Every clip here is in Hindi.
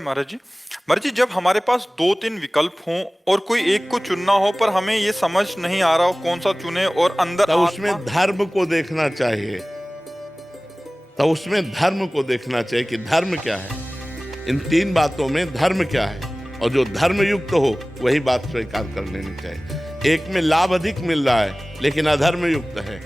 महाराज जी जब हमारे पास दो तीन विकल्प हों और कोई एक को चुनना हो पर हमें ये समझ नहीं आ रहा हो कौन सा चुने और अंदर तो उसमें धर्म को देखना चाहिए। कि धर्म क्या है, इन तीन बातों में धर्म क्या है, और जो धर्म युक्त हो वही बात स्वीकार कर लेनी चाहिए। एक में लाभ अधिक मिल रहा है लेकिन अधर्म युक्त है,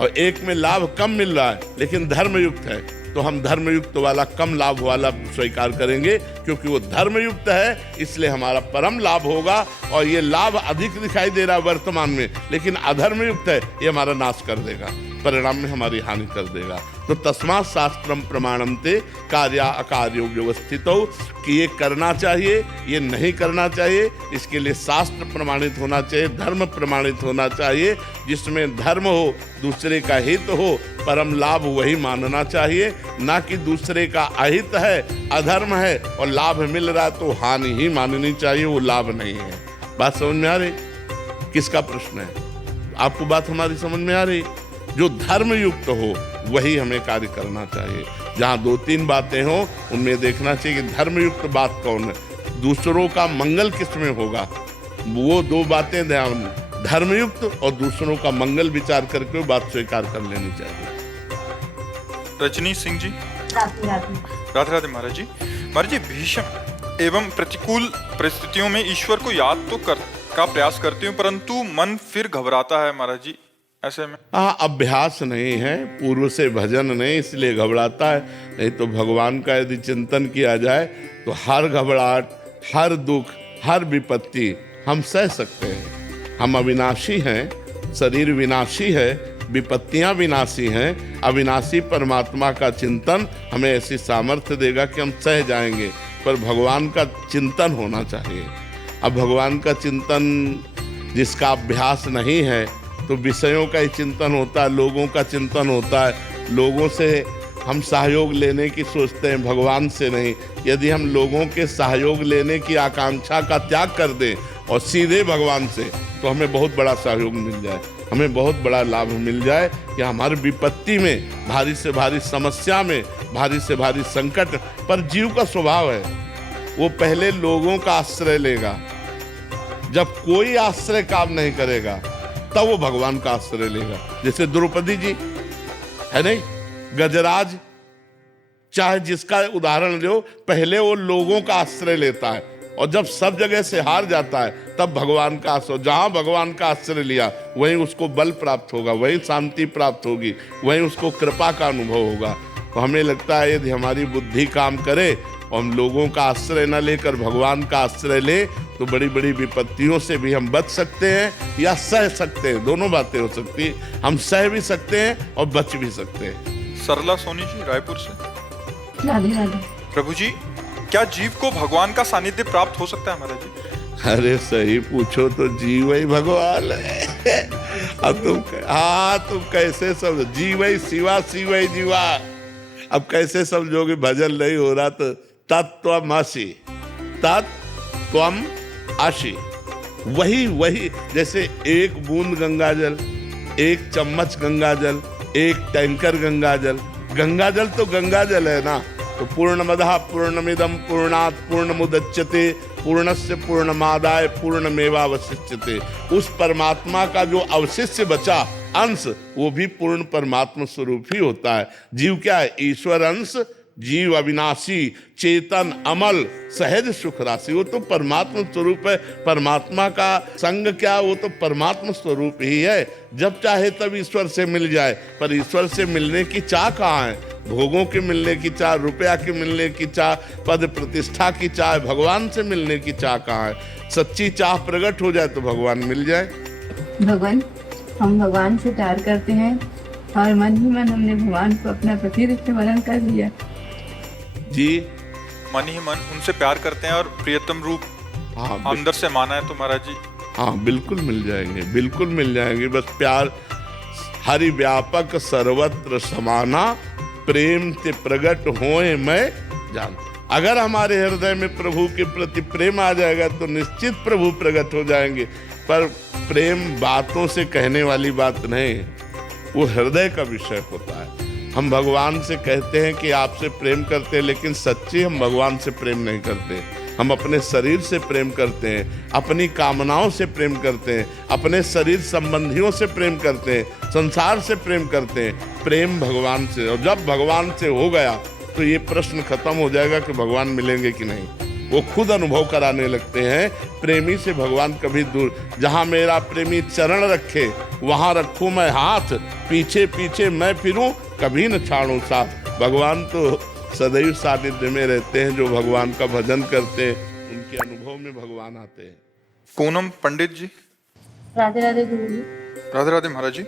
और एक में लाभ कम मिल रहा है लेकिन धर्म युक्त है, तो हम धर्मयुक्त वाला कम लाभ वाला स्वीकार करेंगे, क्योंकि वो धर्मयुक्त है इसलिए हमारा परम लाभ होगा। और ये लाभ अधिक दिखाई दे रहा है वर्तमान में, लेकिन अधर्मयुक्त है, ये हमारा नाश कर देगा, परिणाम में हमारी हानि कर देगा। तो तस्मात् शास्त्रम प्रमाणम ते कार्या अकार्यो व्यवस्थितो, कि ये करना चाहिए ये नहीं करना चाहिए, इसके लिए शास्त्र प्रमाणित होना चाहिए, धर्म प्रमाणित होना चाहिए। जिसमें धर्म हो, दूसरे का हित हो, परम लाभ वही मानना चाहिए, ना कि दूसरे का अहित है, अधर्म है और लाभ मिल रहा है तो हानि ही माननी चाहिए, वो लाभ नहीं है। बात समझ में आ रही? किसका प्रश्न है? आपको बात हमारी समझ में आ रही? जो धर्म युक्त हो वही हमें कार्य करना चाहिए। जहाँ दो तीन बातें हो उनमें देखना चाहिए कि धर्म युक्त बात कौन है, दूसरों का मंगल किसमें होगा, वो दो बातें ध्यान, धर्मयुक्त और दूसरों का मंगल विचार करके वो बात स्वीकार कर लेनी चाहिए। रजनी सिंह जी, राधे राधे महाराज जी भीषण एवं प्रतिकूल परिस्थितियों में ईश्वर को याद तो का प्रयास करती हूँ, परंतु मन फिर घबराता है महाराज जी। ऐसे में अभ्यास नहीं है, पूर्व से भजन नहीं, इसलिए घबराता है। नहीं तो भगवान का यदि चिंतन किया जाए तो हर घबराहट, हर दुख, हर विपत्ति हम सह सकते हैं। हम अविनाशी हैं, शरीर विनाशी है, विपत्तियां विनाशी हैं। अविनाशी परमात्मा का चिंतन हमें ऐसी सामर्थ्य देगा कि हम सह जाएंगे, पर भगवान का चिंतन होना चाहिए। अब भगवान का चिंतन जिसका अभ्यास नहीं है तो विषयों का ही चिंतन होता है, लोगों का चिंतन होता है, लोगों से हम सहयोग लेने की सोचते हैं, भगवान से नहीं। यदि हम लोगों के सहयोग लेने की आकांक्षा का त्याग कर दें और सीधे भगवान से, तो हमें बहुत बड़ा सहयोग मिल जाए, हमें बहुत बड़ा लाभ मिल जाए कि हमारी विपत्ति में, भारी से भारी समस्या में, भारी से भारी संकट पर जीव का स्वभाव है वो पहले लोगों का आश्रय लेगा। जब कोई आश्रय काम नहीं करेगा तब वो भगवान का आश्रय लेगा। जैसे द्रौपदी जी है नहीं, गजराज, चाहे जिसका उदाहरण लो, पहले वो लोगों का आश्रय लेता है, और जब सब जगह से हार जाता है तब भगवान का आश्रय, जहां भगवान का आश्रय लिया वहीं उसको बल प्राप्त होगा, वहीं शांति प्राप्त होगी, वहीं उसको कृपा का अनुभव होगा। तो हमें लगता है यदि हमारी बुद्धि काम करे और हम लोगों का आश्रय न लेकर भगवान का आश्रय ले, तो बड़ी बड़ी विपत्तियों से भी हम बच सकते हैं या सह सकते हैं। दोनों बातें हो सकती है, हम सह भी सकते हैं और बच भी सकते हैं। सरला सोनी जी, रायपुर से। राधे प्रभु जी, क्या जीव को भगवान का सानिध्य प्राप्त हो सकता है महाराज जी? अरे सही पूछो तो जीव ही भगवान है। अब तुम कैसे समझो, जीव ही शिवा, शिव ही जीवा। अब कैसे समझोगे भजन नहीं हो रहा तो तत्त्वमसि, तत्त्वम आशी, वही जैसे एक बूंद गंगाजल, एक चम्मच गंगाजल, एक टैंकर गंगाजल। गंगाजल तो गंगाजल है ना। तो पूर्णमदः पूर्णमिदं पूर्णात् पूर्णमुदच्यते पूर्णस्य पूर्णमादाय पूर्णमेवावशिष्यते। उस परमात्मा का जो अवशिष्य बचा अंश, वो भी पूर्ण परमात्मा स्वरूप ही होता है। जीव क्या है? ईश्वर अंश, जीव अविनाशी, चेतन, अमल, सहज सुख राशि, वो तो परमात्मा स्वरूप है। परमात्मा का संग क्या, वो तो परमात्मा स्वरूप ही है। जब चाहे तब ईश्वर से मिल जाए, पर ईश्वर से मिलने की चाह कहाँ है? भोगों के मिलने की चाह, रुपया के मिलने की चाह, पद प्रतिष्ठा की चाह, भगवान से मिलने की चाह कहाँ है? सच्ची चाह प्रकट हो जाए तो भगवान मिल जाए। भगवान, हम भगवान से प्यार करते हैं और मन ही मन हमने भगवान को अपना प्रतिनिधित्व स्मरण कर लिया जी। मन ही मन उनसे प्यार करते हैं और प्रियतम रूप अंदर से माना है तो महाराज जी। हाँ, बिल्कुल मिल जाएंगे, बिल्कुल मिल जाएंगे। बस प्यार हरि व्यापक सर्वत्र समाना, प्रेम से प्रकट होए मैं जान। अगर हमारे हृदय में प्रभु के प्रति प्रेम आ जाएगा तो निश्चित प्रभु प्रकट हो जाएंगे। पर प्रेम बातों से कहने वाली बात नहीं, वो हृदय का विषय होता है। हम भगवान से कहते हैं कि आपसे प्रेम करते हैं, लेकिन सच्ची हम भगवान से प्रेम नहीं करते। हम अपने शरीर से प्रेम करते हैं, अपनी कामनाओं से प्रेम करते हैं, अपने शरीर संबंधियों से प्रेम करते हैं, संसार से प्रेम करते हैं। प्रेम भगवान से, और जब भगवान से हो गया तो ये प्रश्न खत्म हो जाएगा कि भगवान मिलेंगे कि नहीं। वो खुद अनुभव कराने लगते हैं। प्रेमी से भगवान कभी दूर, जहाँ मेरा प्रेमी चरण रखे वहाँ रखूँ मैं हाथ, पीछे पीछे मैं फिरूं कभी न छाड़ूं साथ। भगवान तो सदैव सानिध्य में रहते हैं। जो भगवान का भजन करते हैं उनके अनुभव में भगवान आते हैं। पूनम पंडित जी। राधे राधे गुरु जी। राधे राधे महाराज जी।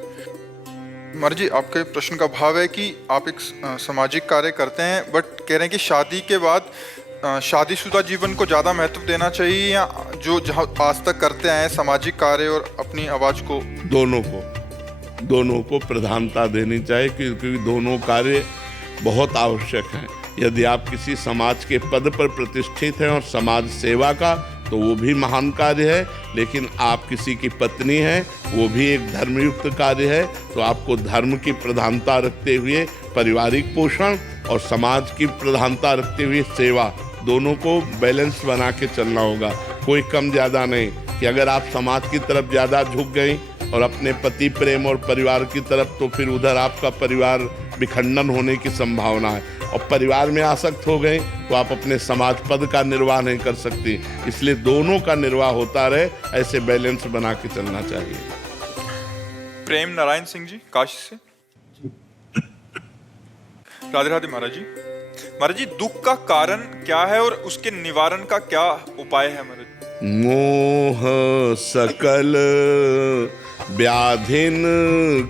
महाराज जी, आपके प्रश्न का भाव है कि आप एक सामाजिक कार्य करते हैं, बट कह रहे हैं कि शादी के बाद शादीशुदा जीवन को ज़्यादा महत्व देना चाहिए, या जो जहाँ आज तक करते आए हैं सामाजिक कार्य और अपनी आवाज़ को? दोनों को प्रधानता देनी चाहिए, क्योंकि दोनों कार्य बहुत आवश्यक हैं। यदि आप किसी समाज के पद पर प्रतिष्ठित हैं और समाज सेवा का, तो वो भी महान कार्य है। लेकिन आप किसी की पत्नी हैं, वो भी एक धर्मयुक्त कार्य है। तो आपको धर्म की प्रधानता रखते हुए पारिवारिक पोषण और समाज की प्रधानता रखते हुए सेवा, दोनों को बैलेंस बना के चलना होगा। कोई कम ज़्यादा नहीं कि अगर आप समाज की तरफ ज़्यादा झुक गई और अपने पति प्रेम और परिवार की तरफ, तो फिर उधर आपका परिवार विखंडन होने की संभावना है। और परिवार में आसक्त हो गए तो आप अपने समाज पद का निर्वाह नहीं कर सकती। इसलिए दोनों का निर्वाह होता रहे, ऐसे बैलेंस बना के चलना चाहिए। प्रेम नारायण सिंह जी काशी से। राधे राधे महाराज जी। महाराज जी, दुख का कारण क्या है और उसके निवारण का क्या उपाय है महाराज? मोह सकल व्याधिन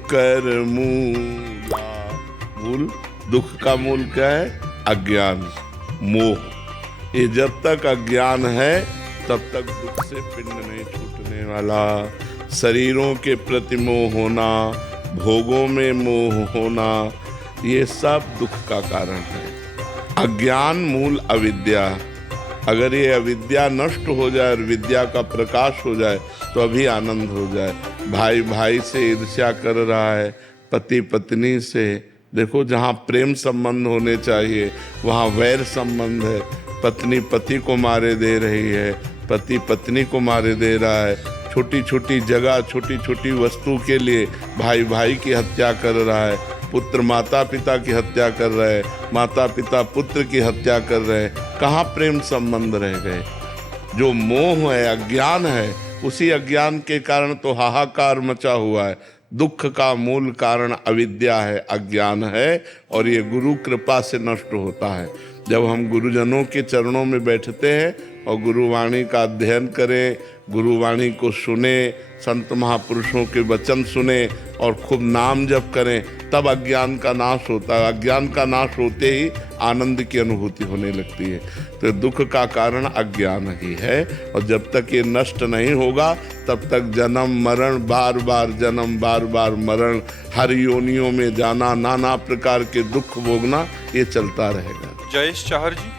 कर मूला। मूल, दुख का मूल क्या है? अज्ञान, मोह। ये जब तक अज्ञान है तब तक दुख से पिंड नहीं छूटने वाला। शरीरों के प्रति मोह होना, भोगों में मोह होना, ये सब दुख का कारण है। अज्ञान मूल अविद्या। अगर ये अविद्या नष्ट हो जाए और विद्या का प्रकाश हो जाए तो अभी आनंद हो जाए। भाई भाई से ईर्ष्या कर रहा है, पति पत्नी से, देखो जहाँ प्रेम संबंध होने चाहिए वहाँ वैर संबंध है। पत्नी पति को मारे दे रही है, पति पत्नी को मारे दे रहा है। छोटी छोटी जगह, छोटी छोटी वस्तु के लिए भाई भाई की हत्या कर रहा है, पुत्र माता पिता की हत्या कर रहे हैं, माता पिता पुत्र की हत्या कर रहे हैं। कहाँ प्रेम संबंध रह गए? जो मोह है, अज्ञान है, उसी अज्ञान के कारण तो हाहाकार मचा हुआ है। दुख का मूल कारण अविद्या है, अज्ञान है, और ये गुरु कृपा से नष्ट होता है। जब हम गुरुजनों के चरणों में बैठते हैं और गुरुवाणी का अध्ययन करें, गुरुवाणी को सुने, संत महापुरुषों के वचन सुने और खूब नाम जप करें, तब अज्ञान का नाश होता है। अज्ञान का नाश होते ही आनंद की अनुभूति होने लगती है। तो दुख का कारण अज्ञान ही है, और जब तक ये नष्ट नहीं होगा तब तक जन्म मरण, बार बार जन्म, बार बार मरण, हर योनियों में जाना, नाना प्रकार के दुख भोगना, ये चलता रहेगा। जयेश चाहर जी।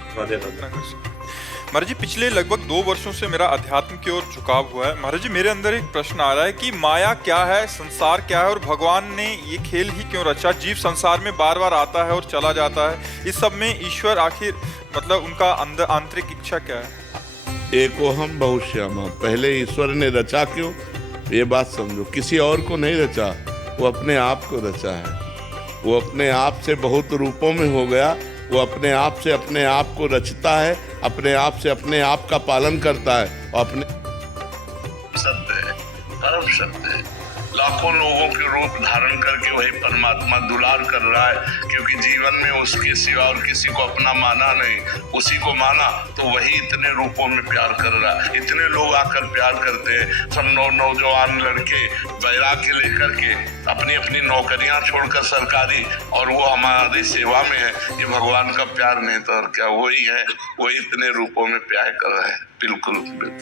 महाराज जी, पिछले लगभग 2 वर्षों से मेरा अध्यात्म की ओर झुकाव हुआ है। महाराज जी, मेरे अंदर एक प्रश्न आ रहा है कि माया क्या है, संसार क्या है, और भगवान ने ये खेल ही क्यों रचा? जीव संसार में बार बार आता है और चला जाता है। इस सब में ईश्वर आखिर, मतलब उनका अंदर आंतरिक इच्छा क्या है? एको हम बहुश्यामा। पहले ईश्वर ने रचा क्यों? ये बात समझो, किसी और को नहीं रचा, वो अपने आप को रचा है। वो अपने आप से बहुत रूपों में हो गया। वो अपने आप से अपने आप को रचता है, अपने आप से अपने आप का पालन करता है, और अपने सत्य है, परम सत्य है। लाखों लोगों के रूप धारण करके वही परमात्मा दुलार कर रहा है, क्योंकि जीवन में उसके सिवा और किसी को अपना माना नहीं। उसी को माना तो वही इतने रूपों में प्यार कर रहा है। इतने लोग आकर प्यार करते हैं। सब नौजवान लड़के वैराग्य लेकर के अपनी अपनी नौकरियां छोड़कर सरकारी, और वो हमारी सेवा में है। ये भगवान का प्यार नहीं तो और क्या? वही है, वही इतने रूपों में प्यार कर रहा है। बिल्कुल।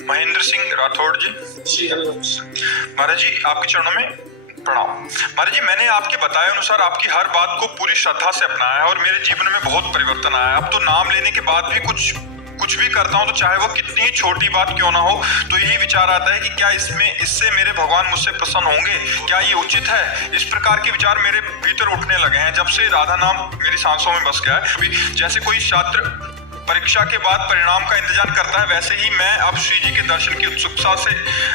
महेंद्र सिंह राठौड़ जी। महाराज जी, आपके चरणों में प्रणाम। महाराज जी, मैंने आपके बताए अनुसार आपकी हर बात को पूरी श्रद्धा से अपनाया है और मेरे जीवन में बहुत परिवर्तन आया है। अब तो नाम लेने के बाद भी कुछ कुछ भी करता हूँ तो चाहे वो कितनी ही छोटी बात क्यों ना हो, तो यही विचार आता है कि क्या इससे मेरे भगवान मुझसे प्रसन्न होंगे, क्या ये उचित है। इस प्रकार के विचार मेरे भीतर उठने लगे हैं जब से राधा नाम मेरी सांसों में बस गया है। जैसे कोई छात्र परीक्षा के बाद परिणाम का इंतजार करता है, वैसे ही मैं अब श्री जी के दर्शन की उत्सुकता से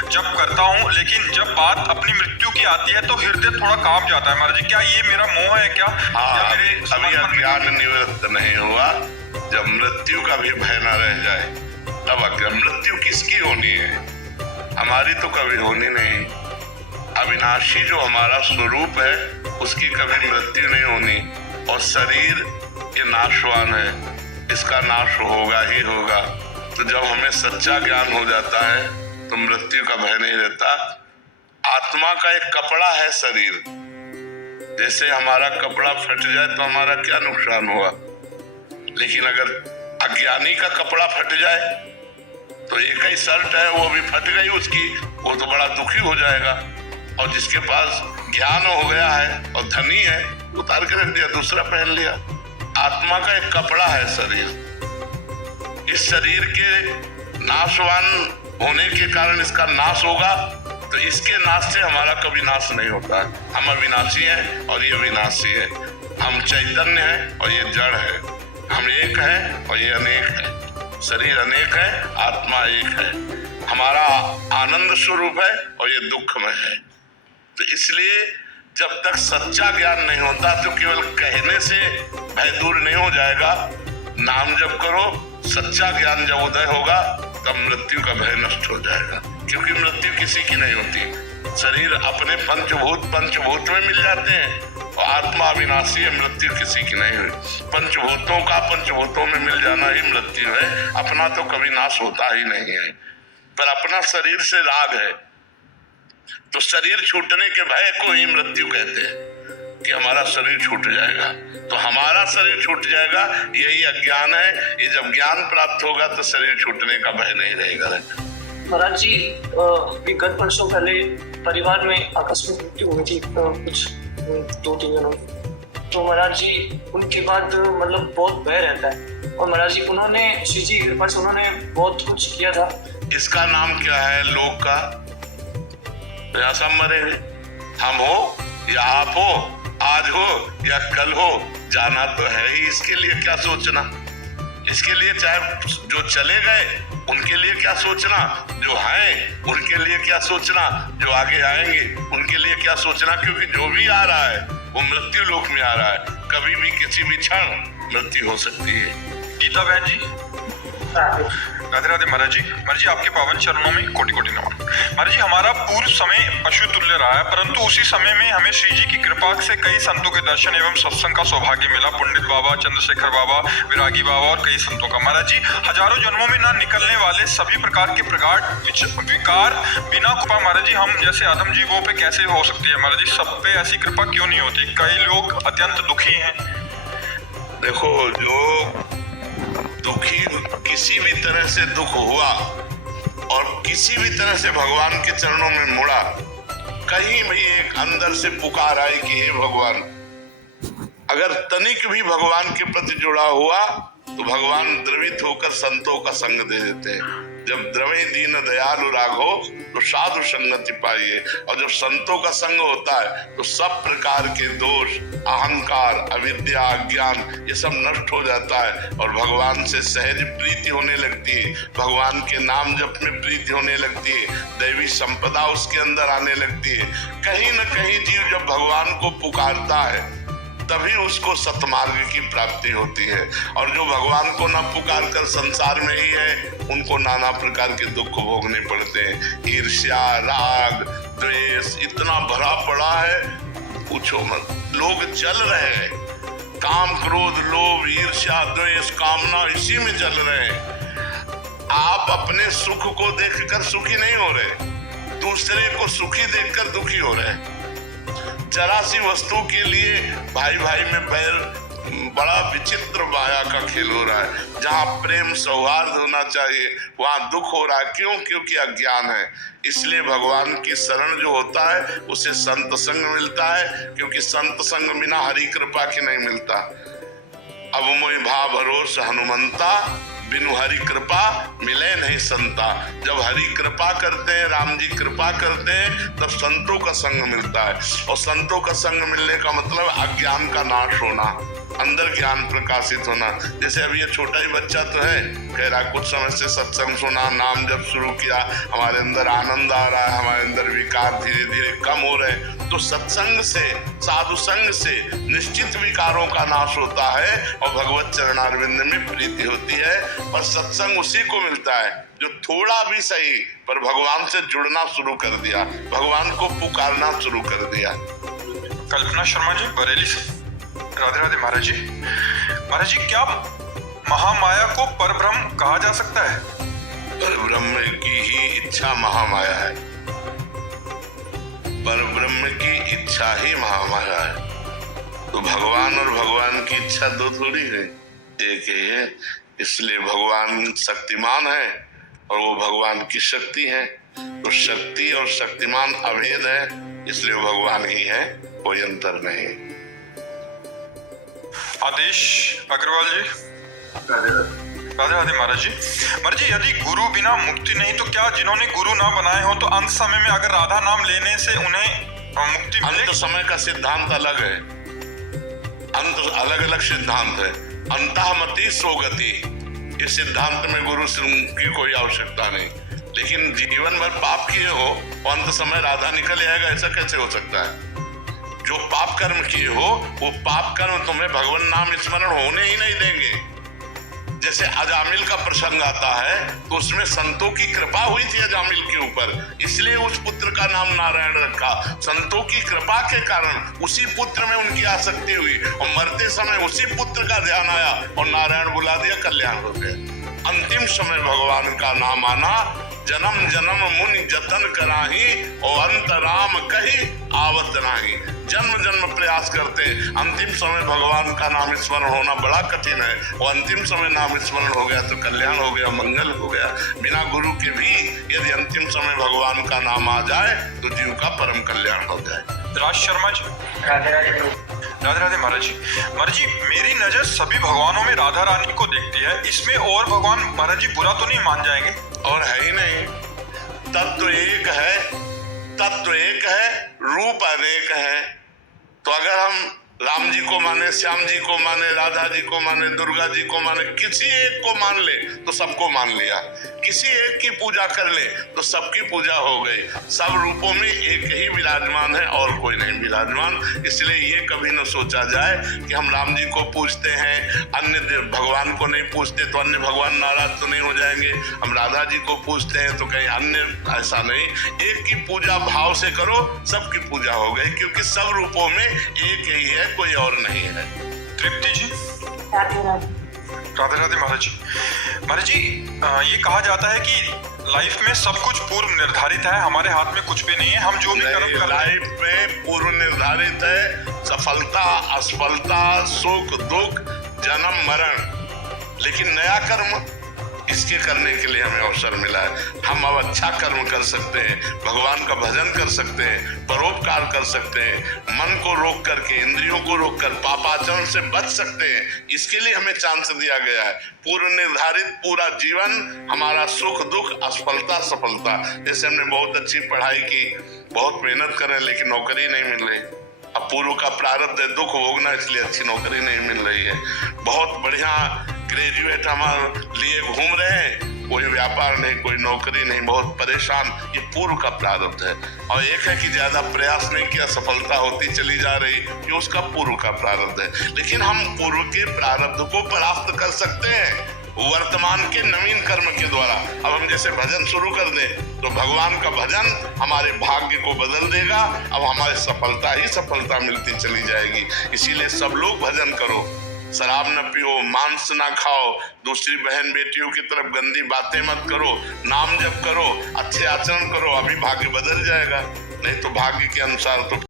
जब करता हूँ, लेकिन जब बात अपनी मृत्यु की आती है तो हृदय थोड़ा कांप जाता है। महाराज जी, क्या ये मेरा मोह है क्या? अभी अज्ञान निवृत्त नहीं हुआ। जब मृत्यु का भी भय न रह जाए तब अज्ञान। मृत्यु किसकी होनी है? हमारी तो कभी होनी नहीं। अविनाशी जो हमारा स्वरूप है उसकी कभी मृत्यु नहीं होनी। और शरीर ये नाशवान है, इसका नाश होगा ही होगा। तो जब हमें सच्चा ज्ञान हो जाता है तो मृत्यु का भय नहीं रहता। आत्मा का एक कपड़ा है शरीर, जैसे हमारा कपड़ा फट जाए तो हमारा क्या नुकसान हुआ, लेकिन अगर अज्ञानी का कपड़ा फट जाए तो एक ही शर्ट है वो भी फट गई उसकी, वो तो बड़ा दुखी हो जाएगा। और जिसके पास ज्ञान हो गया है और धनी है, उतार के रख दिया, दूसरा पहन लिया। आत्मा का एक कपड़ा है शरीर। इस शरीर के नाशवान होने के कारण इसका नाश होगा, तो इसके नाश से हमारा कभी नाश नहीं होता है। हम अविनाशी हैं और ये अविनाशी है। हम चैतन्य हैं और ये जड़ है। हम एक हैं और ये अनेक है। शरीर अनेक है, आत्मा एक है। हमारा आनंद स्वरूप है और ये दुख में है। तो इसलिए जब तक सच्चा ज्ञान नहीं होता तो केवल कहने से भय दूर नहीं हो जाएगा। नाम जप करो, सच्चा ज्ञान जब उदय होगा तब मृत्यु का भय नष्ट हो जाएगा। क्योंकि मृत्यु किसी की नहीं होती। शरीर अपने पंचभूत में मिल जाते हैं और आत्मा अविनाशी है, मृत्यु किसी की नहीं हुई। पंचभूतों का पंचभूतों में मिल जाना ही मृत्यु है। अपना तो कभी नाश होता ही नहीं है, पर अपना शरीर से राग है। तो शरीर छूटने के भय को ही मृत्यु कहते हैं कि हमारा शरीर छूट जाएगा। तो हमारा शरीर छूट जाएगा, यही अज्ञान है। ये जब ज्ञान प्राप्त होगा तो शरीर छूटने का भय नहीं रहेगा। महाराज जी, गत वर्षों पहले परिवार में आकस्मिक मृत्यु हुई थी कुछ 2-3 जनों की। तो महाराज जी उनके बाद मतलब बहुत भय रहता है। और महाराज जी उन्होंने श्री जी के पास उन्होंने बहुत कुछ किया था। इसका नाम क्या है लोक का? या सब मरेंगे। हम हो या आप हो, आज हो या कल हो, जाना तो है ही। इसके लिए क्या सोचना? इसके लिए चाहे जो चले गए उनके लिए क्या सोचना, जो हैं उनके लिए क्या सोचना, जो आगे आएंगे उनके लिए क्या सोचना। क्योंकि जो भी आ रहा है वो मृत्यु लोक में आ रहा है। कभी भी किसी भी क्षण मृत्यु हो सकती है। गीता बहन जी, राधे राधे। महाराज जी आपके पावन चरणों में कोटि कोटि नमन। महाराज जी, हमारा पूर्व समय पशु तुल्य रहा है, परंतु उसी समय में हमें श्री जी की कृपा से कई संतों के दर्शन एवं सत्संग का सौभाग्य मिला। पंडित बाबा, चंद्रशेखर बाबा, विरागी बाबा और कई संतों का। महाराज जी, हजारों जन्मों में ना निकलने वाले सभी प्रकार के प्रगाढ़ विकार बिना कृपा महाराज जी हम जैसे आदम जीवों पे कैसे हो सकती है? महाराज जी, सब पे ऐसी कृपा क्यों नहीं होती? कई लोग अत्यंत दुखी हैं। देखो, जो दुखी किसी भी तरह से दुख हुआ और किसी भी तरह से भगवान के चरणों में मुड़ा, कहीं भी एक अंदर से पुकार आई कि हे भगवान। अगर तनिक भी भगवान के प्रति जुड़ा हुआ तो भगवान द्रवित होकर संतों का संग दे देते हैं। जब द्रवे दीन दयालु राघो तो साधु संगति पाइए। और जब संतों का संग होता है तो सब प्रकार के दोष, अहंकार, अविद्या, अज्ञान ये सब नष्ट हो जाता है और भगवान से सहज प्रीति होने लगती है। भगवान के नाम जप में प्रीति होने लगती है। दैवी संपदा उसके अंदर आने लगती है। कहीं न कहीं जीव जब भगवान को पुकारता है तभी उसको सतमार्ग की प्राप्ति होती है। और जो भगवान को न पुकार कर संसार में ही है, उनको नाना प्रकार के दुख भोगने पड़ते हैं। ईर्ष्या, राग, द्वेष इतना भरा पड़ा है, पूछो मत। लोग जल रहे हैं, काम, क्रोध, लोभ, ईर्ष्या, द्वेष, कामना, इसी में जल रहे हैं। आप अपने सुख को देखकर सुखी नहीं हो रहे, दूसरे को सुखी देखकर दुखी हो रहे हैं। जरा सी वस्तु के लिए भाई भाई में बैर, बड़ा विचित्र माया का खेल हो रहा है। जहाँ प्रेम सौहार्द होना चाहिए वहाँ दुख हो रहा है। क्यों? क्योंकि अज्ञान है। इसलिए भगवान की शरण जो होता है उसे संत संग मिलता है, क्योंकि संत संग बिना हरि कृपा के नहीं मिलता। अब मोहि भा भरोस हनुमंता, बिनु हरि कृपा मिले नहीं संता। जब हरि कृपा करते हैं, राम जी कृपा करते हैं, तब संतों का संग मिलता है। और संतों का संग मिलने का मतलब अज्ञान का नाश होना, अंदर ज्ञान प्रकाशित होना। जैसे अभी ये छोटा ही बच्चा तो है, कह रहा कुछ समय से सत्संग सुना, नाम जब शुरू किया, हमारे अंदर आनंद आ रहा है, हमारे अंदर विकार धीरे धीरे कम हो रहे हैं। तो सत्संग से, साधु संग से निश्चित विकारों का नाश होता है और भगवत चरणारविंद में प्रीति होती है। और सत्संग उसी को मिलता है जो थोड़ा भी सही पर भगवान से जुड़ना शुरू कर दिया, भगवान को पुकारना शुरू कर दिया। कल्पना शर्मा जी, बरेली से। राधे राधे महाराज जी। महाराज जी, क्या महामाया को परब्रह्म कहा जा सकता है? परब्रह्म की ही इच्छा महामाया है। परब्रह्म की इच्छा ही महामाया है। तो भगवान और भगवान की इच्छा दो थोड़ी है, एक ही है। इसलिए भगवान शक्तिमान है और वो भगवान की शक्ति है। तो शक्ति और शक्तिमान अभेद है, इसलिए भगवान ही है, कोई अंतर नहीं। आदेश अग्रवाल जी। राधे राधे महाराज जी। महाराज जी, यदि गुरु बिना मुक्ति नहीं, तो क्या जिन्होंने गुरु ना बनाए हो तो अंत समय में अगर राधा नाम लेने से उन्हें मुक्ति मिलेगी? अंत समय का सिद्धांत अलग है, अंत अलग अलग सिद्धांत है। अंतःमति सोगति, इस सिद्धांत में गुरु की कोई आवश्यकता नहीं। लेकिन जीवन भर पाप किए हो और अंत समय राधा निकल आएगा, ऐसा कैसे हो सकता है? जो पाप कर्म किए हो वो पाप कर्म तुम्हें भगवान नाम स्मरण होने ही नहीं देंगे। जैसे अजामिल का प्रसंग आता है तो उसमें संतों की कृपा हुई थी अजामिल के ऊपर, इसलिए उस पुत्र का नाम नारायण रखा। संतों की कृपा के कारण उसी पुत्र में उनकी आसक्ति हुई और मरते समय उसी पुत्र का ध्यान आया और नारायण बुला दिया, कल्याण हो गया। अंतिम समय भगवान का नाम आना, जन्म जन्म मुनि जतन कराही और अंत राम कही आवत नाही। जन्म जन्म प्रयास करते, अंतिम समय भगवान का नाम स्मरण होना बड़ा कठिन है और अंतिम समय नाम स्मरण हो गया तो कल्याण हो गया, मंगल हो गया। बिना गुरु के भी यदि अंतिम समय भगवान का नाम आ जाए तो जीव का परम कल्याण हो जाए। राज शर्मा जी। राधे राधे महाराज जी। महाराज जी, मेरी नजर सभी भगवानों में राधा रानी को देखती है, इसमें और भगवान महाराज जी बुरा तो नहीं मान जाएंगे? और है ही नहीं, तत्व एक है, तत्व एक है, रूप अनेक है। तो अगर हम राम जी को माने, श्याम जी को माने, राधा जी को माने, दुर्गा जी को माने, किसी एक को मान ले तो सबको मान लिया। किसी एक की पूजा कर ले तो सबकी पूजा हो गई। सब रूपों में एक ही विराजमान है और कोई नहीं विराजमान। इसलिए ये कभी न सोचा जाए कि हम राम जी को पूजते हैं, अन्य भगवान को नहीं पूजते तो अन्य भगवान नाराज तो नहीं हो जाएंगे। हम राधा जी को पूजते हैं तो कहीं अन्य, ऐसा नहीं। एक की पूजा भाव से करो, सबकी पूजा हो गई, क्योंकि सब रूपों में एक ही है, कोई और नहीं है। तृप्ति जी। राधे राधे। राधे राधे महाराज जी। महाराज जी, ये कहा जाता है कि लाइफ में सब कुछ पूर्व निर्धारित है, हमारे हाथ में कुछ भी नहीं है, हम जो भी कर्म कर रहे हैं लाइफ में पूर्व निर्धारित है। सफलता, असफलता, सुख दुख, जन्म मरण। लेकिन नया कर्म, इसके करने के लिए हमें अवसर मिला है। हम अब अच्छा कर्म कर सकते हैं, भगवान का भजन कर सकते हैं, परोपकार कर सकते हैं, मन को रोक करके, इंद्रियों को रोक कर पापाचरण से बच सकते हैं। इसके लिए हमें चांस दिया गया है। पूर्व निर्धारित पूरा जीवन हमारा, सुख दुख, असफलता सफलता। जैसे हमने बहुत अच्छी पढ़ाई की, बहुत मेहनत कर रहे हैं, लेकिन नौकरी नहीं मिल रही। अब पूर्व का प्रारब्ध है दुख भोगना, इसलिए अच्छी नौकरी नहीं मिल रही है। बहुत बढ़िया ग्रेजुएट हमारे लिए घूम रहे हैं, कोई व्यापार नहीं, कोई नौकरी नहीं, बहुत परेशान। ये पूर्व का प्रारब्ध है। और एक है कि ज्यादा प्रयास नहीं किया, सफलता होती चली जा रही, ये उसका पूर्व का प्रारब्ध है। लेकिन हम पूर्व के प्रारब्ध को परास्त कर सकते हैं वर्तमान के नवीन कर्म के द्वारा। अब हम जैसे भजन शुरू कर दें तो भगवान का भजन हमारे भाग्य को बदल देगा। अब हमारे सफलता ही सफलता मिलती चली जाएगी। इसीलिए सब लोग भजन करो, शराब न पियो, मांस ना खाओ, दूसरी बहन बेटियों की तरफ गंदी बातें मत करो, नाम जप करो, अच्छे आचरण करो, अभी भाग्य बदल जाएगा। नहीं तो भाग्य के अनुसार तो